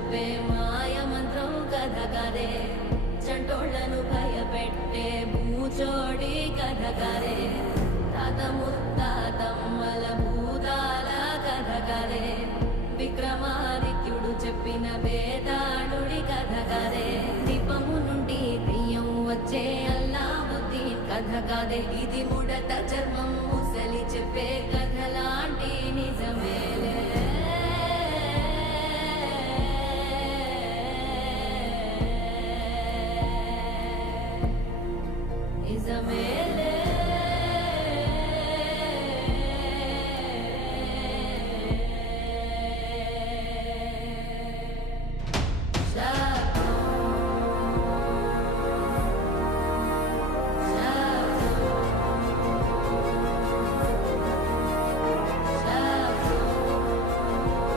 చెప్పే మాయ మంత్రం కథ కదే చంటోళ్లను భయపెట్టే భూచోడి కథ కదే తాత ముత్తాతమ్మల భూతాల కథ కదే విక్రమాదిత్యుడు చెప్పిన వేదాళుడి కథ కదే దీపము నుండి దెయ్యం వచ్చే అల్లావుద్దీన్ కథ కదే ఇది ముడత చర్మం ముసలి చెప్పే కథ